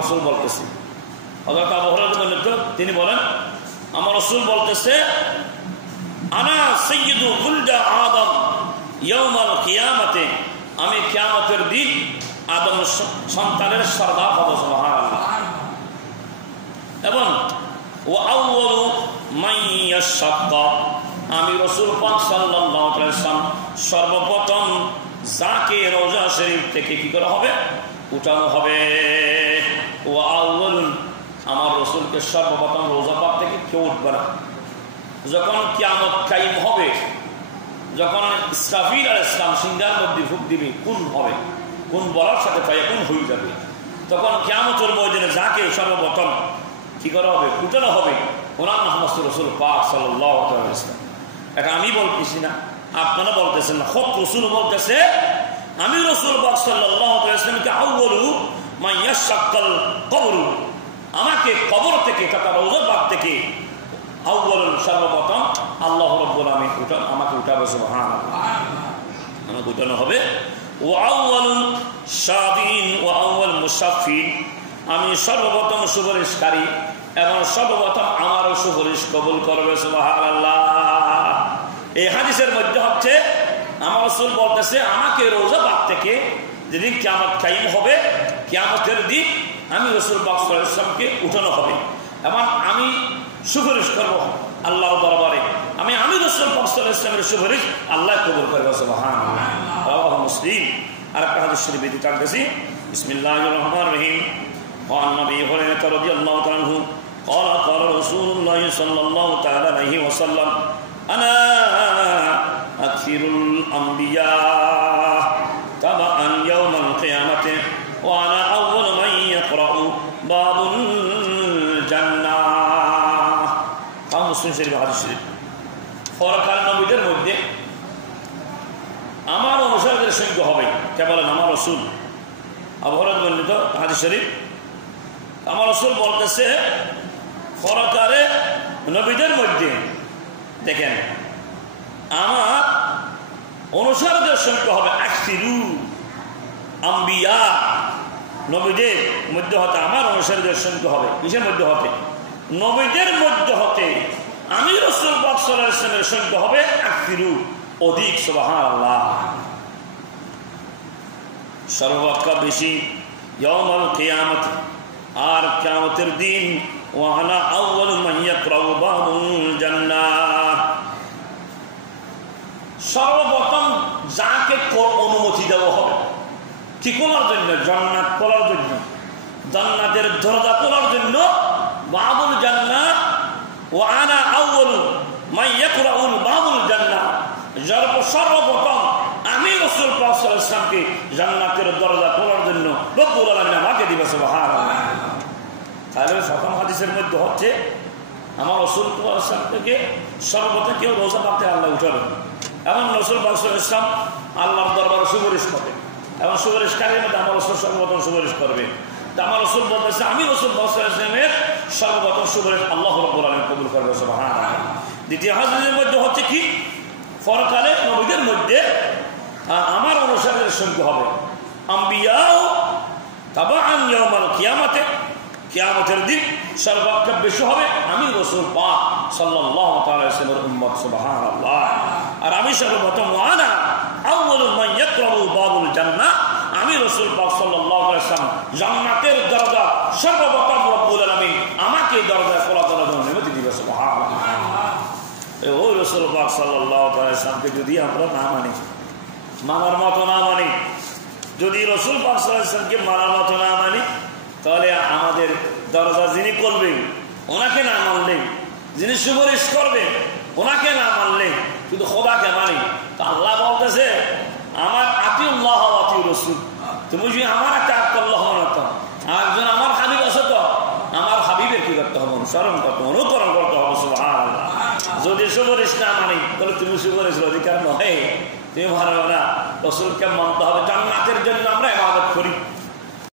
রাসূল বলতেছে, হযরত আবু হুরায়রা বললেন, তিনি বলেন আমার রাসূল বলতেছে, আনা সাইয়্যিদু ওয়ালদি আদম ইয়াউমাল কিয়ামাতে, আমি কিয়ামতের দিন আদম সন্তানের সরদার হব। সুবহানাল্লাহ। এবং ওয়া আউয়ালু মান ইয়াশাক্কা, আমি রাসূল পাক সাল্লাল্লাহু আলাইহি ওয়াসাল্লাম সর্বপ্রথম যাকে রওজা শরীফ থেকে কি করা হবে, উঠানো হবে। ওয়া আউয়ালুন, আমার রাসূলকে সর্বপ্রথম রওজা পাক থেকে কেউ উঠবে না। যখন কিয়ামত কায়েম হবে, যখন ইসরাফিল আলাইহিস সালাম সিংহার মধ্যে ফুঁক দিবে, কোন হবে, কোন বলার সাথে ফায়াকুন হয়ে যাবে, তখন কিয়ামতের ময়দানে যাকে সর্বপ্রথম কি করা হবে, উঠানো হবে, ওনার নাম হচ্ছে রাসূল পাক সাল্লাল্লাহু আলাইহি ওয়াসাল্লাম। এটা আমি বলতেছি না, আপনারা বলতেছেন না, খোদ রাসূল বলতেছে, আমি রাসূল পাক সাল্লাল্লাহু আলাইহি ওয়াসাল্লামকে আউয়ালু মান ইয়াশাক্কাল কবর, আমাকে কবর থেকে তথা রওজা পাক থেকে আউয়ালুন সর্বপ্রথম আল্লাহ রাব্বুল আলামিন আমাকে উঠাবে। সুবহানাল্লাহ। আমাকে উঠানো হবে। ওয়া আউয়ালুন শাফিন ওয়া আউয়াল মুশাফফিন, আমি সর্বপ্রথম সুপারিশকারী এবং সর্বপ্রথম আমারও সুপারিশ কবুল করবে। সুবহানাল্লাহ। এই হাদিসের মধ্যে হচ্ছে আমার রাসূল বলতেছে, আমাকে রওজা পাক থেকে যেদিন কিয়ামত কায়েম হবে, কিয়ামতের দিন আমি রাসূল পাক সাল্লাল্লাহু আলাইহি ওয়াসাল্লামকে উঠানো হবে এবং আমি সুপারিশ করব আল্লাহর দরবারে। আমি রাসূল পাক সাল্লাল্লাহু আলাইহি ওয়াসাল্লামের সুপারিশ আল্লাহ কবুল করবে। সুবহানাল্লাহ। রাওয়াহু মুসলিম। আর একটা হাদিস শরীফে দেখতেছি, বিসমিল্লাহির রহমানির রহিম। ওয়া আন নবী হুরায়রা রাদিয়াল্লাহু তাআলা আনহু قال قال رسول الله صلى الله تعالى عليه وسلم أنا أكثر الأنبياء تبعا يوم القيامة وأنا أول من يقرأ باب الجنة। মুসলিম শরীফ হাদিস শরীফ। পরকাল নবীদের মধ্যে আমার অনুসারীদের সংখ্যা হবে, কে বলেন? আমার রাসূল। আবু হুরায়রা বর্ণিত হাদিস শরীফ। আমার রাসূল বলতেছে, পরকালে নবীদের মধ্যে দেখেন আমার অনুসারীদের সংখ্যা হবে আকসিরু আম্বিয়া, নবীদের মধ্যে হতে আমার অনুসারীদের সংখ্যা হবে। কিসের মধ্যে হতে? নবীদের মধ্যে হতে আমি রাসূল পাক সাল্লাল্লাহু আলাইহি ওয়াসাল্লামের সংখ্যা হবে আকসিরু, অধিক। সুবহানাল্লাহ। সর্বাপেক্ষা বেশি ইয়াউমুল কিয়ামত, আর কিয়ামতের দিন ওয়ানা আউয়ালু মান ইয়াকরাউ বাবুল জান্নাহ, সর্বপ্রথম যাকে অনুমতি দেওয়া হবে কি করার জন্য? জান্নাত খোলার জন্য, জান্নাতের দরজা খোলার জন্য। বাবুল জান্নাহ ওয়ানা আউয়ালু মান ইয়াকরাউল বাবুল জান্নাহ, সর্বপ্রথম আমি রাসূল পাক সাল্লাল্লাহু আলাইহি ওয়াসাল্লামকে জান্নাতের দরজা খোলার জন্য রব্বুল আলামিন আমাকে দিবে। সুবহানাল্লাহ। তাহলে প্রথম হাদিসের মধ্যে হচ্ছে আমার রাসূল সাল্লাল্লাহু আলাইহি ওয়াসাল্লাম থেকে সর্বপ্রথম কেউ রওজা পাক থেকে আল্লাহ উঠাবে এবং রাসূল পাক সাল্লাল্লাহু আলাইহি ওয়াসাল্লাম আল্লাহর দরবারে সুপারিশ করবে এবং সুপারিশকারীর মধ্যে আমার রাসূল সর্বপ্রথম সুপারিশ করবে। তা আমার রাসূল বলতেছে, আমি রাসূল সাল্লাল্লাহু আলাইহি ওয়াসাল্লামের সর্বপ্রথম সুপারিশ আল্লাহ রাব্বুল আলামিন কবুল করবে। সুবহানাল্লাহ। দ্বিতীয় হাদিসের মধ্যে হচ্ছে কি, পরকালে নবীদের মধ্যে আমার অনুসারীদের সংখ্যা হবে আম্বিয়াও তাবাআন ইয়াউমাল কিয়ামাতে, কিয়ামতের দিন সর্বাপেক্ষা বেশি হবে আমি রাসূল পাক সাল্লাল্লাহু তাআলা আলাইহি ওয়াসাল্লামের উম্মত। সুবহানাল্লাহ। আর আমি সর্বপ্রথম ওয়ানা আউয়ালু মান ইয়াকরাউ বাবুল জান্নাহ, আমি রাসূল পাক সাল্লাল্লাহু আলাইহি ওয়াসাল্লাম জান্নাতের দরজা সর্বপ্রথম রব্বুল আলামিন আমাকে দরজা খোলা করার জন্য অনুমতি দিবে। সুবহানাল্লাহ। ওই রাসূল পাক সাল্লাল্লাহু আলাইহি ওয়াসাল্লামকে যদি আমরা না মানি, মানার মতো না মানি, যদি রাসূল পাক সাল্লাল্লাহু আলাইহি ওয়াসাল্লামকে মানার মতো না মানি, তাহলে আমাদের দরজা যিনি করবেন ওনাকে না মানলে, যিনি সুপারিশ করবেন ওনাকে না মানলে, শুধু খোদাকে মানি, তো আল্লাহ বলতেছে আমার আতিউল্লাহ ওয়া আতিউর রাসূল, তুমি যদি আমার একটা আল্লাহ মানতো, একজন আমার হাবিব আছে তো আমার হাবিবের কি করতে হবে? অনুসরণ করতে, অনুকরণ করতে হবে। সুবহানাল্লাহ। যদি সুপারিশ না মানি তাহলে তুমি সুপারিশের অধিকার নয়, তুমি ভালো না, রাসূলকে মানতে হবে। জান্নাতের জন্য আমরা ইবাদত করি,